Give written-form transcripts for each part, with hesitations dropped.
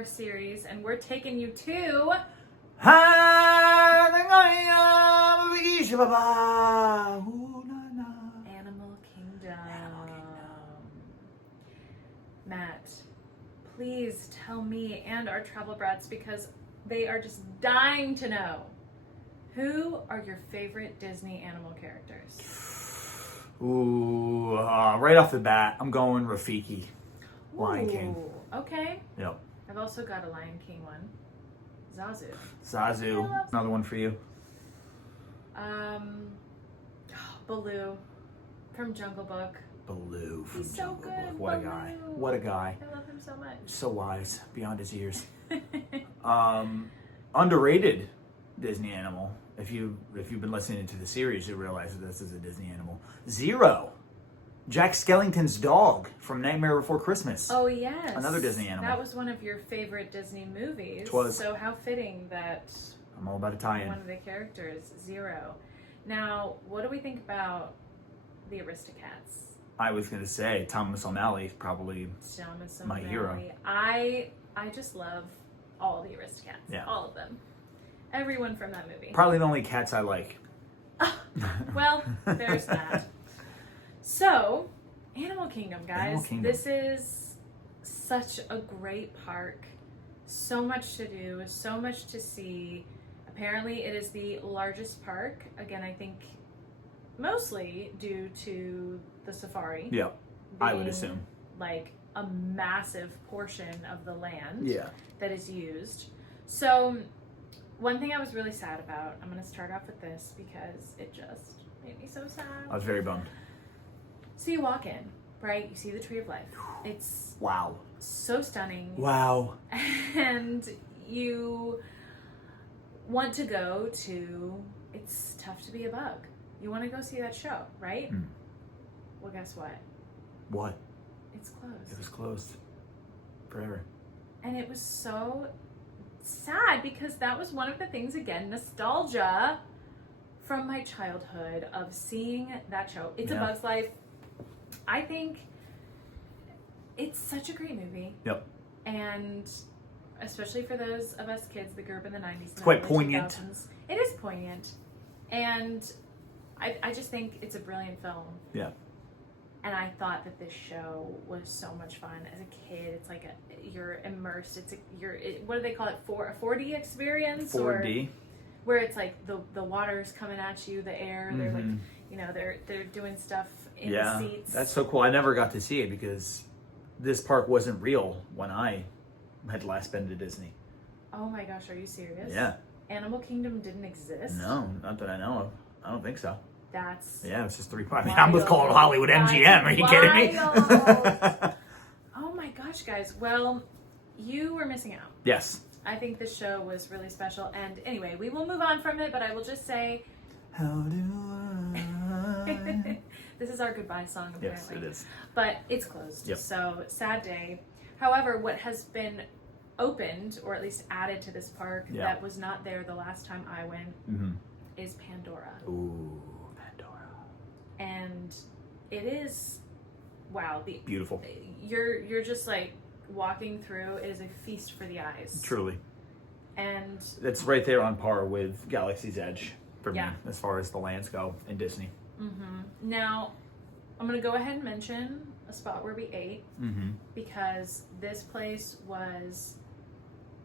our series, and we're taking you to Animal Kingdom. Matt, please tell me and our travel brats, because they are just dying to know, who are your favorite Disney animal characters? Ooh, right off the bat, I'm going Rafiki, Lion King. Okay. Yep. I've also got a Lion King one. Zazu. Zazu. Another one for you. Baloo from Jungle Book. Baloo from He's so Jungle good. Book. What a Baloo. guy. What a guy. I love him so much. So wise, beyond his years. Underrated Disney animal. If you've been listening to the series, you realize that this is a Disney animal. Zero. Jack Skellington's dog from Nightmare Before Christmas. Oh, yes. Another Disney animal. That was one of your favorite Disney movies. It was. So how fitting that I'm all about a tie-in. one of the characters, Zero. Now, what do we think about the Aristocats? I was going to say, Thomas O'Malley is probably Thomas my O'Malley. hero. I just love all the Aristocats. Yeah. All of them. Everyone from that movie. Probably the only cats I like. Well, there's that. So, Animal Kingdom, guys. Animal Kingdom. This is such a great park. So much to do, so much to see. Apparently, it is the largest park. Again, I think mostly due to the safari. Yeah, I would being assume. Like a massive portion of the land that is used. So, one thing I was really sad about, I'm going to start off with this because it just made me so sad. I was very bummed. So you walk in, right? You see the Tree of Life. It's Wow. so stunning. Wow. And you want to go to It's Tough to Be a Bug. You want to go see that show, right? Mm. Well, guess what? What? It's closed. It was closed. Forever. And it was so sad because that was one of the things, again, nostalgia from my childhood of seeing that show. It's a Bug's Life. I think it's such a great movie. Yep. And especially for those of us kids that grew up in the 90s. It's quite and poignant. 2000s, it is poignant. And I just think it's a brilliant film. Yeah. And I thought that this show was so much fun as a kid. It's like you're immersed. What do they call it? A 4D experience? 4D. Where it's like the water's coming at you, the air. They're like, they're doing stuff in the seats. That's so cool. I never got to see it because this park wasn't real when I had last been to Disney. Oh my gosh, are you serious? Yeah. Animal Kingdom didn't exist? No, not that I know of. I don't think so. That's It's just 3 parks. I mean, I'm with calling Hollywood MGM. Are you kidding me? Oh my gosh, guys. Well, you were missing out. Yes. I think this show was really special. And anyway, we will move on from it, but I will just say... How do I... This is our goodbye song, apparently. Yes, it is. But it's closed, Yep. so sad day. However, what has been opened, or at least added to this park, that was not there the last time I went, is Pandora. Ooh, Pandora. And it is, wow. Beautiful. You're just like walking through. It is a feast for the eyes. Truly. And it's right there on par with Galaxy's Edge for me, as far as the lands go in Disney. Now, I'm going to go ahead and mention a spot where we ate, because this place was,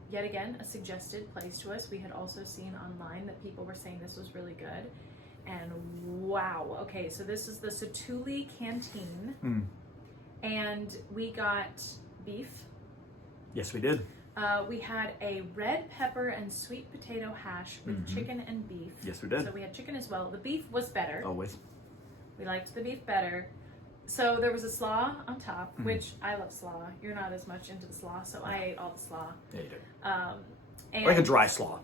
yet again, a suggested place to us. We had also seen online that people were saying this was really good. And wow. Okay, so this is the Satuli Canteen. And we got beef. Yes, we did. We had a red pepper and sweet potato hash with chicken and beef. Yes, we did. So we had chicken as well. The beef was better. Always. We liked the beef better. So there was a slaw on top, which I love slaw. You're not as much into the slaw, so I ate all the slaw. Yeah, you did. And Like a dry slaw.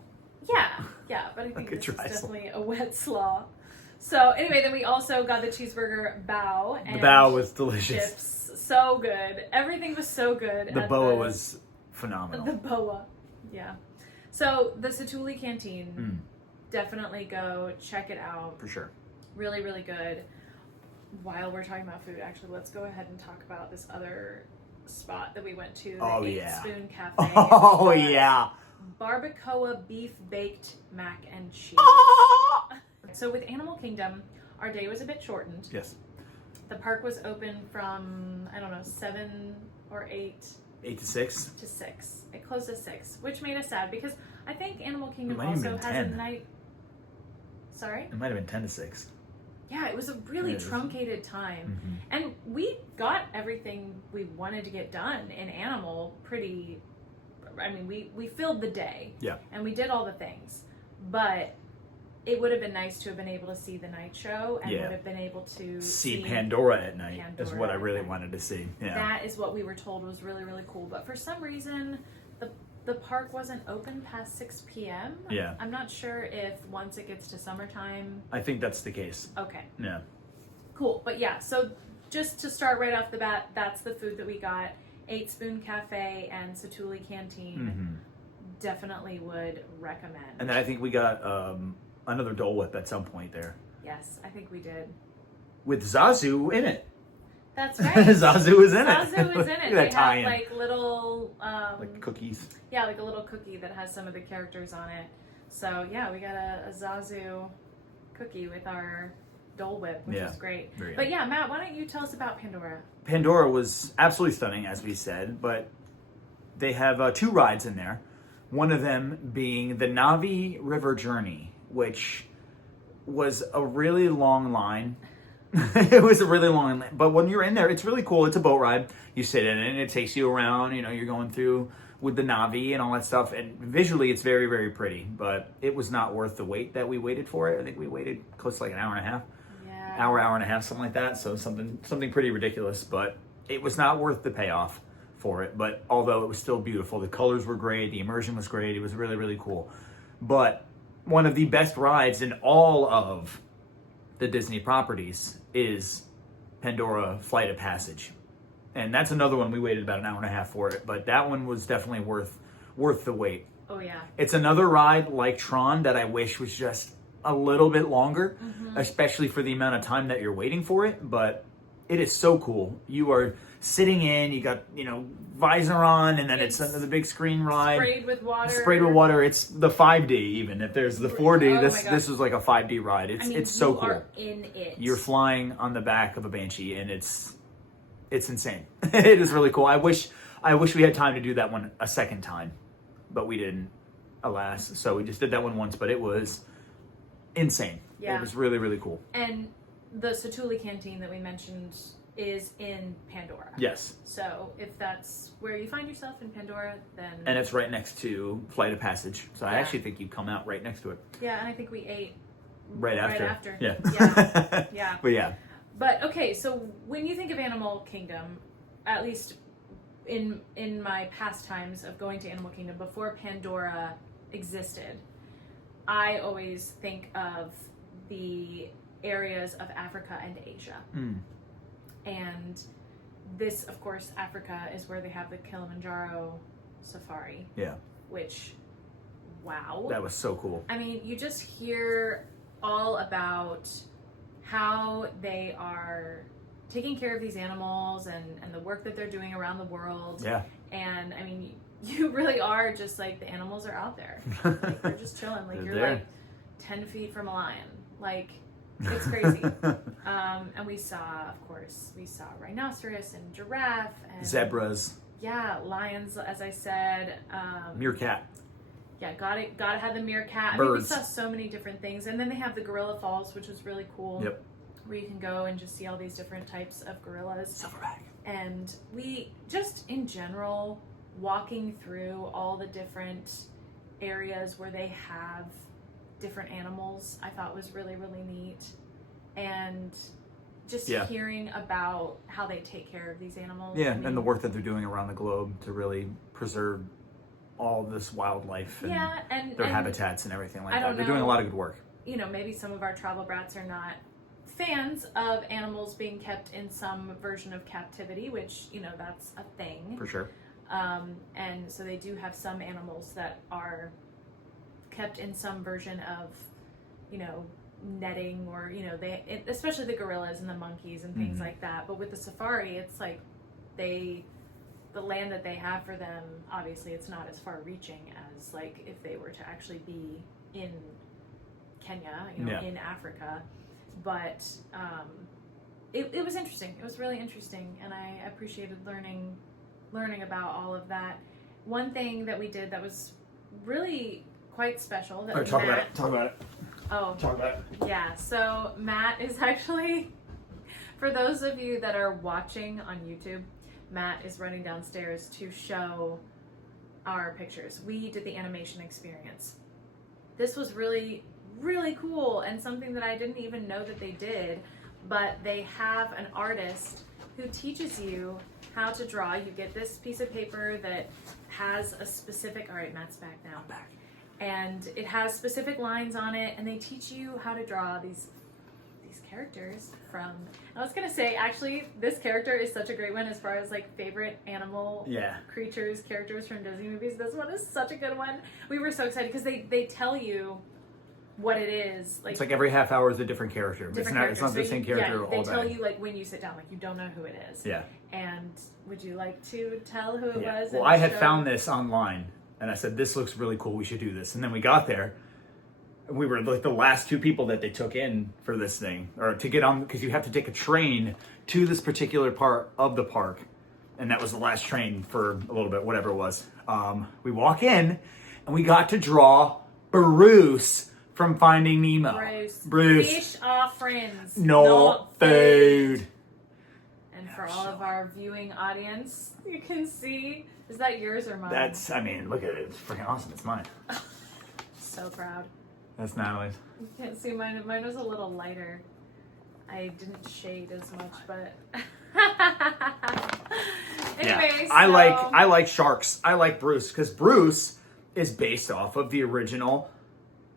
Yeah, but I think Like a this is dry slaw. definitely a wet slaw. So anyway, then we also got the cheeseburger bao. And The bao was delicious. Chips. So good. Everything was so good. The boa was phenomenal. The boa. Yeah. So the Satuli Canteen, definitely go check it out. For sure. Really, really good. While we're talking about food, actually, let's go ahead and talk about this other spot that we went to, the Oh, Eight yeah. Spoon Cafe. Oh, It was yeah. barbacoa beef baked mac and cheese. So with Animal Kingdom, our day was a bit shortened. Yes. The park was open from, I don't know, 7 or 8 8 to 6. to 6. It closed at 6, which made us sad because I think Animal Kingdom might even also been has 10. a night. Sorry? It might have been 10 to 6. Yeah, it was a really Yeah, it was- truncated time. Mm-hmm. And we got everything we wanted to get done in Animal pretty. I mean, we filled the day. Yeah. And we did all the things. But it would have been nice to have been able to see the night show and Yeah. would have been able to See Pandora at night is Pandora what I at really night. wanted to see. Yeah. That is what we were told was really, really cool. But for some reason, the park wasn't open past 6 p.m. Yeah. I'm not sure if once it gets to summertime. I think that's the case. Okay. Yeah. Cool. But yeah, so just to start right off the bat, that's the food that we got. 8 Spoon Cafe and Satuli Canteen. Mm-hmm. Definitely would recommend. And then I think we got another Dole Whip at some point there Yes, I think we did. with Zazu in it. That's right. Zazu was in it. Zazu is in Look it. at They that have tie-in. like little Like cookies. yeah, like a little cookie that has some of the characters on it. So yeah, we got a Zazu cookie with our Dole Whip, which Yeah, was great. very But yeah, Matt, why don't you tell us about Pandora? Pandora was absolutely stunning, as we said, but they have 2 rides in there. One of them being the Navi River Journey, which was a really long line. It was a really long line, but when you're in there, it's really cool. It's a boat ride. You sit in it, and it takes you around. You know, you're going through with the Navi and all that stuff, and visually, it's very, very pretty. But it was not worth the wait that we waited for it. I think we waited close to like an hour and a half. Yeah. Hour and a half, something like that. So something pretty ridiculous, but it was not worth the payoff for it. But although it was still beautiful, the colors were great, the immersion was great, it was really, really cool. But one of the best rides in all of the Disney properties is Pandora Flight of Passage. And that's another one we waited about an hour and a half for it, but that one was definitely worth the wait. Oh yeah. It's another ride like Tron that I wish was just a little bit longer, especially for the amount of time that you're waiting for it, but it is so cool. You are sitting in, you got, visor on, and then it's the big screen ride. Sprayed with water. Sprayed with water. It's the 5D even. If there's the 4D, Oh this my gosh. is like a 5D ride. It's so you cool. are in it. You're flying on the back of a Banshee, and it's insane. It is really cool. I wish we had time to do that one a second time, but we didn't, alas. So we just did that one once, but it was insane. Yeah. It was really, really cool. And the Satuli Canteen that we mentioned is in Pandora. Yes. So if that's where you find yourself in Pandora, then And it's right next to Flight of Passage. So I Yeah. actually think you come out right next to it. yeah, and I think we ate Right after. Yeah. Yeah. Yeah. But yeah. But okay, so when you think of Animal Kingdom, at least in my past times of going to Animal Kingdom before Pandora existed, I always think of the areas of Africa and Asia. Mm. And this, of course, Africa is where they have the Kilimanjaro safari, Yeah. which, wow. That was so cool. I mean, you just hear all about how they are taking care of these animals and the work that they're doing around the world. Yeah. And I mean, you really are just like, the animals are out there. Like, they're just chilling. Like, They're you're there. like 10 feet from a lion. Like, it's crazy. And we saw, of course, rhinoceros and giraffe and Zebras. Yeah, lions, as I said. Meerkat. Yeah, gotta have the meerkat. I Birds. mean, we saw so many different things. And then they have the gorilla falls, which was really cool. Yep. Where you can go and just see all these different types of gorillas. Silverback. And we just, in general, walking through all the different areas where they have different animals, I thought was really, really neat. And just Yeah. hearing about how they take care of these animals. Yeah, I mean, and the work that they're doing around the globe to really preserve all this wildlife and yeah, and their habitats and everything like I that. don't They're doing a know. lot of good work. You know, maybe some of our travel brats are not fans of animals being kept in some version of captivity, which, that's a thing. For sure. And so they do have some animals that are kept in some version of, netting or, especially the gorillas and the monkeys and things Mhm. like that. But with the safari, it's like they the land that they have for them, obviously it's not as far reaching as like if they were to actually be in Kenya, in Africa. But it was interesting. It was really interesting, and I appreciated learning about all of that. One thing that we did that was really quite special. That Talk about it. Oh, talk about it. Yeah. So Matt is actually, for those of you that are watching on YouTube, Matt is running downstairs to show our pictures. We did the animation experience. This was really, really cool, and something that I didn't even know that they did, but they have an artist who teaches you how to draw. You get this piece of paper that has a specific, all right, Matt's back now. I'm back. And it has specific lines on it, and they teach you how to draw these characters from, I was gonna say, actually, this character is such a great one as far as like favorite animal characters from Disney movies. This one is such a good one. We were so excited because they tell you what it is. Like, it's like every half hour is a different character. It's not so the same character all day. They tell you like when you sit down, like you don't know who it is. Yeah. And would you like to tell who it was? Well, I had found this online, and I said, this looks really cool. We should do this. And then we got there. We were like the last two people that they took in for this thing, or to get on, because you have to take a train to this particular part of the park, and that was the last train for a little bit, whatever it was. We walk in, and we got to draw Bruce from Finding Nemo. Bruce. Fish are friends. Not food. And for all of our viewing audience, you can see, is that yours or mine? I mean, look at it. It's freaking awesome. It's mine. So proud. That's Natalie's. You can't see mine. Mine was a little lighter. I didn't shade as much, but anyway. Yeah. I like sharks. I like Bruce because Bruce is based off of the original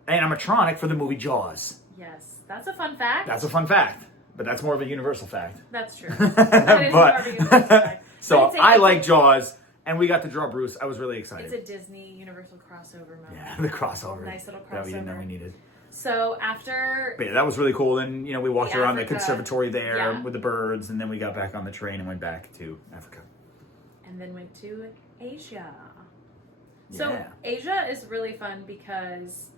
animatronic for the movie Jaws. Yes, that's a fun fact. That's a fun fact, but that's more of a universal fact. That's true. That is more of a universal fact. So I like Jaws. And we got to draw Bruce. I was really excited. It's a Disney Universal crossover moment. Yeah, the crossover. Nice little crossover. That we didn't know we needed. So after... But yeah, that was really cool. Then, we walked around the conservatory there Yeah. with the birds. And then we got back on the train and went back to Africa. And then went to Asia. Yeah. So Asia is really fun because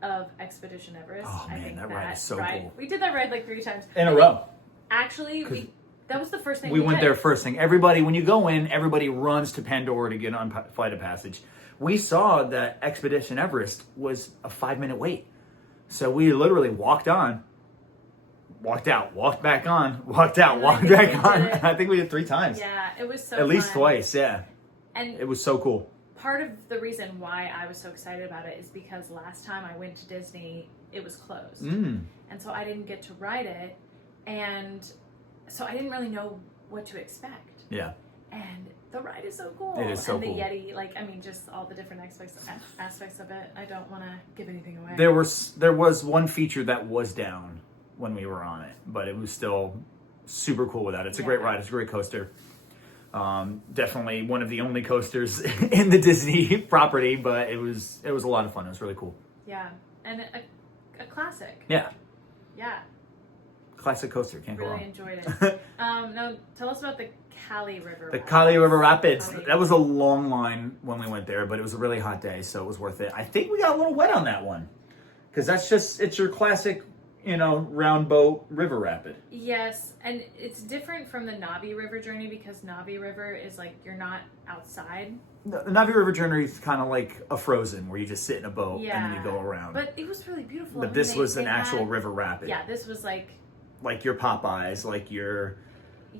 of Expedition Everest. Oh, man, that ride is so cool. We did that ride like 3 times. In a row. Actually, that was the first thing we went there first thing. Everybody, when you go in, everybody runs to Pandora to get on Flight of Passage. We saw that Expedition Everest was a 5-minute wait. So we literally walked on, walked out, walked back on, walked out, walked back on. I think we did 3 times. Yeah, it was so At least fun. twice, yeah. And it was so cool. Part of the reason why I was so excited about it is because last time I went to Disney, it was closed. And so I didn't get to ride it. And so I didn't really know what to expect. Yeah. And the ride is so cool. It is so cool. And the Yeti, just all the different aspects of it. I don't want to give anything away. There was one feature that was down when we were on it, but it was still super cool with that. It's a great ride. It's a great coaster. Definitely one of the only coasters in the Disney property, but it was a lot of fun. It was really cool. Yeah. And a classic. Yeah. Yeah. Classic coaster, can't go wrong. Really enjoyed it. Now, tell us about the Kali River. The Kali River Rapids. That was a long line when we went there, but it was a really hot day, so it was worth it. I think we got a little wet on that one, because it's your classic, round boat river rapid. Yes, and it's different from the Navi River journey because Navi River is like you're not outside. The Navi River journey is kind of like a Frozen, where you just sit in a boat and then you go around. But it was really beautiful. But this was an actual river rapid. Yeah, this was like your Popeyes, like your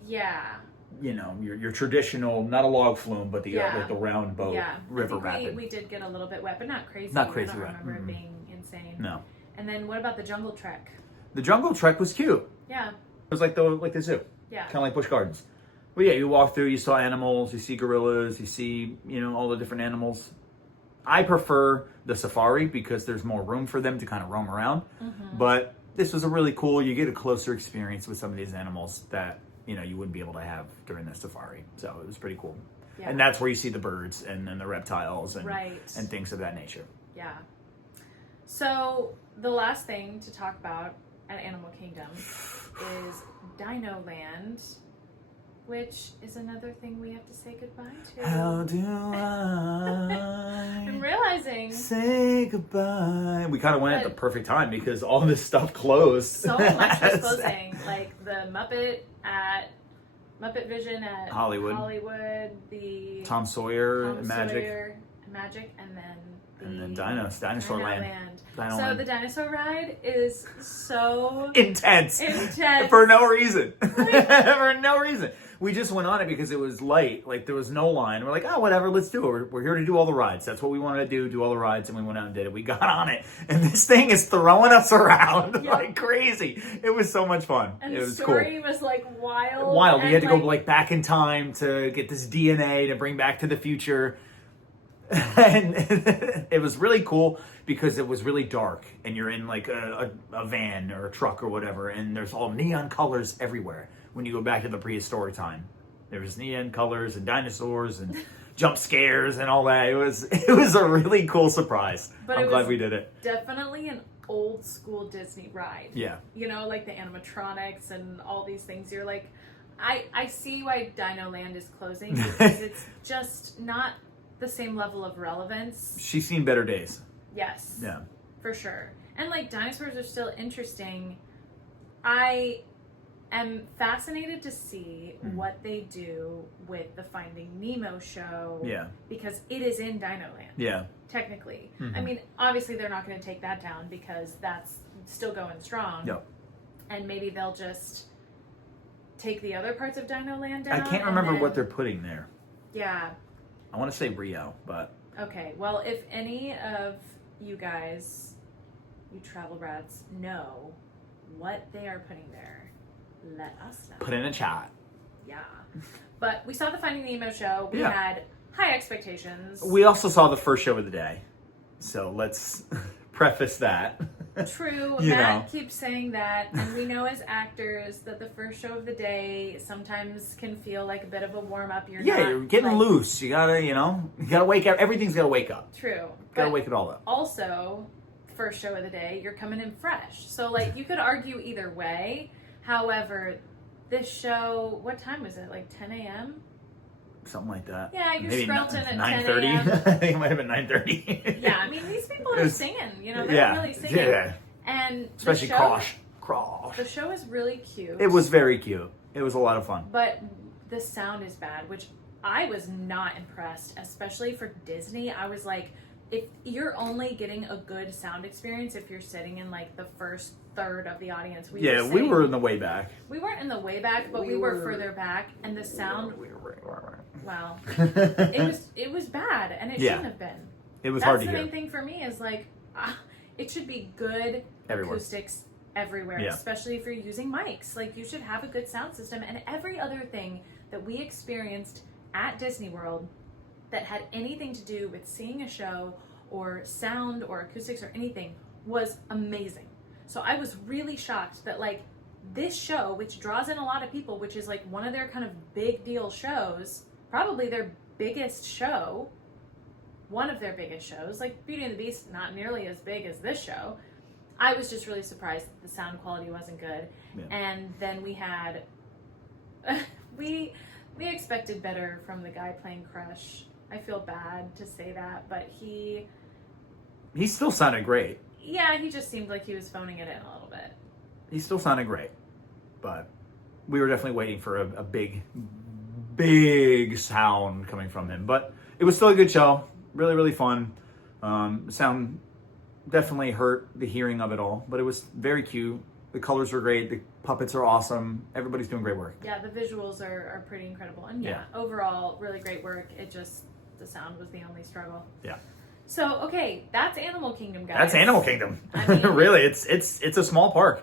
yeah. Your traditional, not a log flume, but the round boat river rapid. We did get a little bit wet, but not crazy. Not crazy I don't wet. remember it being insane. No. And then what about the Jungle Trek? The Jungle Trek was cute. Yeah. It was like the zoo. Yeah. Kind of like Busch Gardens. But yeah, you walk through, you saw animals, you see gorillas, you see, all the different animals. I prefer the safari because there's more room for them to kind of roam around. Mm-hmm. But this was a really cool, you get a closer experience with some of these animals that, you wouldn't be able to have during the safari. So it was pretty cool. Yeah. And that's where you see the birds and then the reptiles and things of that nature. Yeah. So the last thing to talk about at Animal Kingdom is Dino Land. which is another thing we have to say goodbye to. How do I I'm realizing say goodbye? We kind of went at the perfect time because all this stuff closed. So much was closing. Like the Muppet Vision at Hollywood, the Tom Sawyer, Magic, and then Dinosaur Land. So the dinosaur ride is so intense for no reason. For no reason. We just went on it because it was light. Like there was no line. We're like, oh, whatever, let's do it. We're here to do all the rides. That's what we wanted to do all the rides, and we went out and did it. We got on it, and this thing is throwing us around like crazy. It was so much fun. And it was the story cool. was like wild. We had to go like back in time to get this DNA to bring Back to the Future. And it was really cool because it was really dark and you're in like a van or a truck or whatever, and there's all neon colors everywhere. When you go back to the prehistoric time, there was neon colors and dinosaurs and jump scares and all that. It was a really cool surprise. But I'm glad we did it. Definitely an old school Disney ride. Yeah. You know, like the animatronics and all these things. You're like, I see why Dino Land is closing because it's just not the same level of relevance. She's seen better days. Yes. Yeah. For sure. And like dinosaurs are still interesting. I am fascinated to see what they do with the Finding Nemo show. Yeah. Because it is in Dino Land. Yeah. Technically. I mean, obviously they're not going to take that down because that's still going strong. Yep. And maybe they'll just take the other parts of Dino Land down. I can't remember what they're putting there. Yeah. I want to say Rio, but... Okay, well, if any of you guys, you travel brats, know what they are putting there, let us know. Put in a chat. Yeah. But we saw the Finding Nemo show. We had high expectations. We also saw the first show of the day. So let's preface that. True. Matt keeps saying that, and we know as actors that the first show of the day sometimes can feel like a bit of a warm-up. You're getting loose. You gotta wake up. Everything's gotta wake up. True. Gotta wake it all up. Also, first show of the day, you're coming in fresh. So, like, you could argue either way. However, this show, what time was it? Like 10 a.m.? Something like that. Yeah, you're maybe sprouting at 9:30. 10 a.m. I think it might have been 9:30. Yeah, I mean, these people are singing. You know, they're really singing. Yeah. And especially Crosh. The show is really cute. It was very cute. It was a lot of fun. But the sound is bad, which I was not impressed, especially for Disney. I was like, if you're only getting a good sound experience if you're sitting in like the first third of the audience. We were in the way back. We weren't in the way back, but we were further back, and the sound. Wow, it was bad, and it shouldn't have been. It was hard to hear. That's the main thing for me is like, it should be good acoustics everywhere, especially if you're using mics. Like you should have a good sound system, and every other thing that we experienced at Disney World that had anything to do with seeing a show or sound or acoustics or anything was amazing. So I was really shocked that like this show, which draws in a lot of people, which is like one of their kind of big deal shows, probably their biggest show, one of their biggest shows, like Beauty and the Beast, not nearly as big as this show. I was just really surprised that the sound quality wasn't good. Yeah. And then we had, we expected better from the guy playing Crush. I feel bad to say that, but he still sounded great. Yeah, he just seemed like he was phoning it in a little bit. He still sounded great, but we were definitely waiting for a big sound coming from him. But it was still a good show. Really, really fun. Sound definitely hurt the hearing of it all, but it was very cute. The colors were great. The puppets are awesome. Everybody's doing great work. Yeah, the visuals are pretty incredible. And overall, really great work. It just, the sound was the only struggle. Yeah. So, okay, that's Animal Kingdom, guys. That's Animal Kingdom. I mean, really, it's a small park.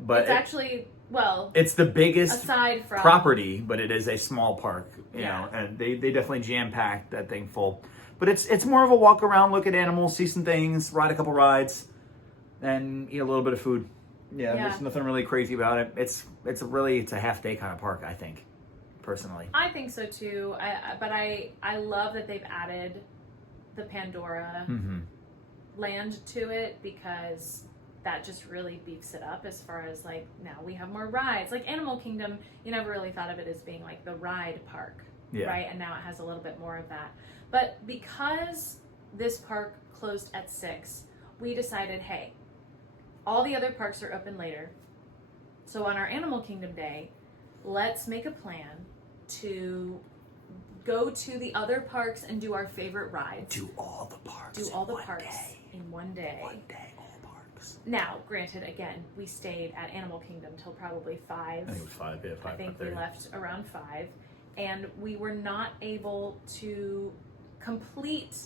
But it's actually, well, it's the biggest aside from property, but it is a small park, you know, and they definitely jam-packed that thing full. But it's more of a walk around, look at animals, see some things, ride a couple rides, and eat a little bit of food. Yeah, there's nothing really crazy about it. It's a half-day kind of park, I think, personally. I think so too. But I love that they've added the Pandora land to it, because that just really beefs it up as far as like now we have more rides. Like Animal Kingdom, you never really thought of it as being like the ride park, right? And now it has a little bit more of that. But because this park closed at 6, we decided, hey, all the other parks are open later. So on our Animal Kingdom day, let's make a plan to go to the other parks and do our favorite rides. Do all the parks. Do all the parks in one day. One day, all parks. Now, granted, again, we stayed at Animal Kingdom till probably 5. I think it was 5, yeah, 5. I think we left around 5. And we were not able to complete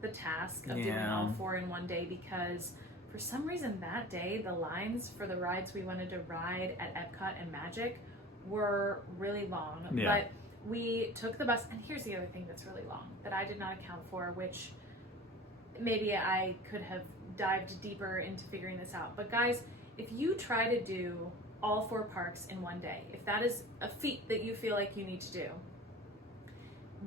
the task of doing all 4 in one day because for some reason that day, the lines for the rides we wanted to ride at Epcot and Magic were really long. Yeah. But we took the bus, and here's the other thing that's really long that I did not account for, which maybe I could have dived deeper into figuring this out. But guys, if you try to do all 4 parks in one day, if that is a feat that you feel like you need to do,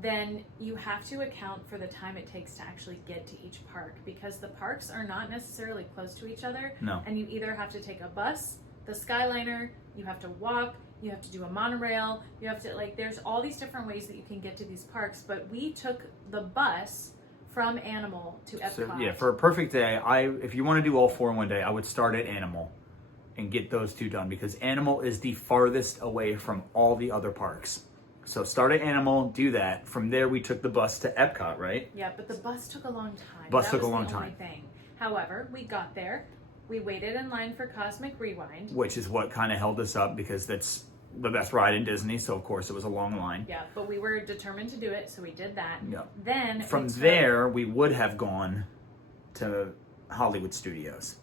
then you have to account for the time it takes to actually get to each park, because the parks are not necessarily close to each other. No. And you either have to take a bus, the Skyliner, you have to walk, you have to do a monorail, you have to, like, there's all these different ways that you can get to these parks, but we took the bus from Animal to Epcot. So, yeah, for a perfect day, if you want to do all 4 in one day, I would start at Animal and get those 2 done, because Animal is the farthest away from all the other parks. So start at Animal, do that. From there, we took the bus to Epcot, right? Yeah, but the bus took a long time. Bus that took was a long the only time. thing. However, we got there. We waited in line for Cosmic Rewind. Which is what kind of held us up, because that's the best ride in Disney. So, of course, it was a long line. Yeah, but we were determined to do it, so we did that. Yeah. Then From there, we would have gone to Hollywood Studios.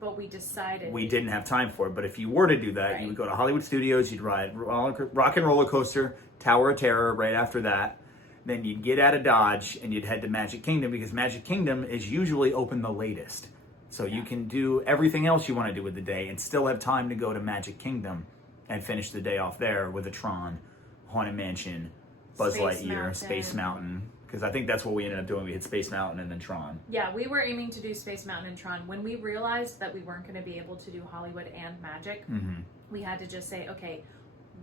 But we decided We didn't have time for it. But if you were to do that, Right. you would go to Hollywood Studios, you'd ride Rock and Roller Coaster, Tower of Terror right after that. Then you'd get out of Dodge and you'd head to Magic Kingdom, because Magic Kingdom is usually open the latest. So you can do everything else you want to do with the day and still have time to go to Magic Kingdom and finish the day off there with a Tron, Haunted Mansion, Buzz Space Lightyear, Mountain. Space Mountain. Because I think that's what we ended up doing. We hit Space Mountain and then Tron. Yeah, we were aiming to do Space Mountain and Tron. When we realized that we weren't going to be able to do Hollywood and Magic, we had to just say, okay,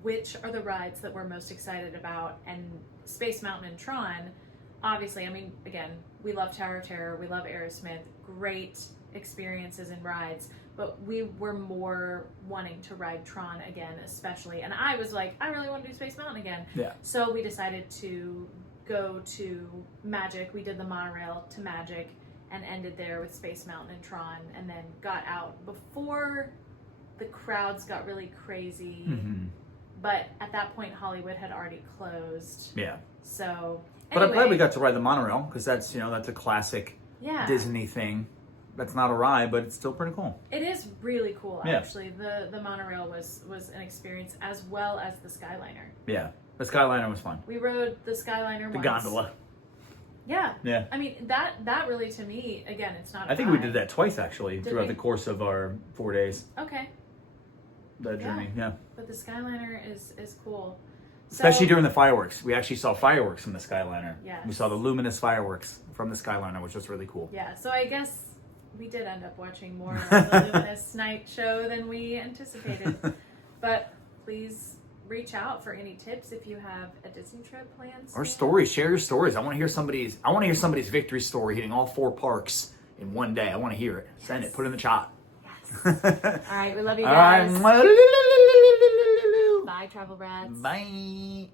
which are the rides that we're most excited about? And Space Mountain and Tron, obviously, I mean, again, we love Tower of Terror, we love Aerosmith, great experiences and rides, but we were more wanting to ride Tron again, especially. And I was like, I really want to do Space Mountain again. Yeah. So we decided to go to Magic. We did the monorail to Magic and ended there with Space Mountain and Tron, and then got out before the crowds got really crazy. But at that point, Hollywood had already closed. Yeah. So, But I'm glad anyway, we got to ride the monorail, because that's a classic Disney thing. That's not a ride, but it's still pretty cool. It is really cool, Yeah. actually. The monorail was an experience, as well as the Skyliner. Yeah. The Skyliner was fun. We rode the Skyliner The once. gondola. Yeah. Yeah. I mean, that really, to me, again, it's not a I think we ride. did that twice, actually, Did throughout we? the course of our 4 days. Okay. That journey, yeah. But the Skyliner is cool. Especially So- during the fireworks. We actually saw fireworks from the Skyliner. Yes. We saw the luminous fireworks from the Skyliner, which was really cool. Yeah, so I guess we did end up watching more of the Luminous night show than we anticipated. But please reach out for any tips if you have a Disney trip planned. Or soon. stories. Share your stories. I want to hear somebody's victory story, hitting all 4 parks in one day. I want to hear it. Send it. Put it in the chat. Yes. All right, we love you All guys. right. Bye, Travel Brats. Bye.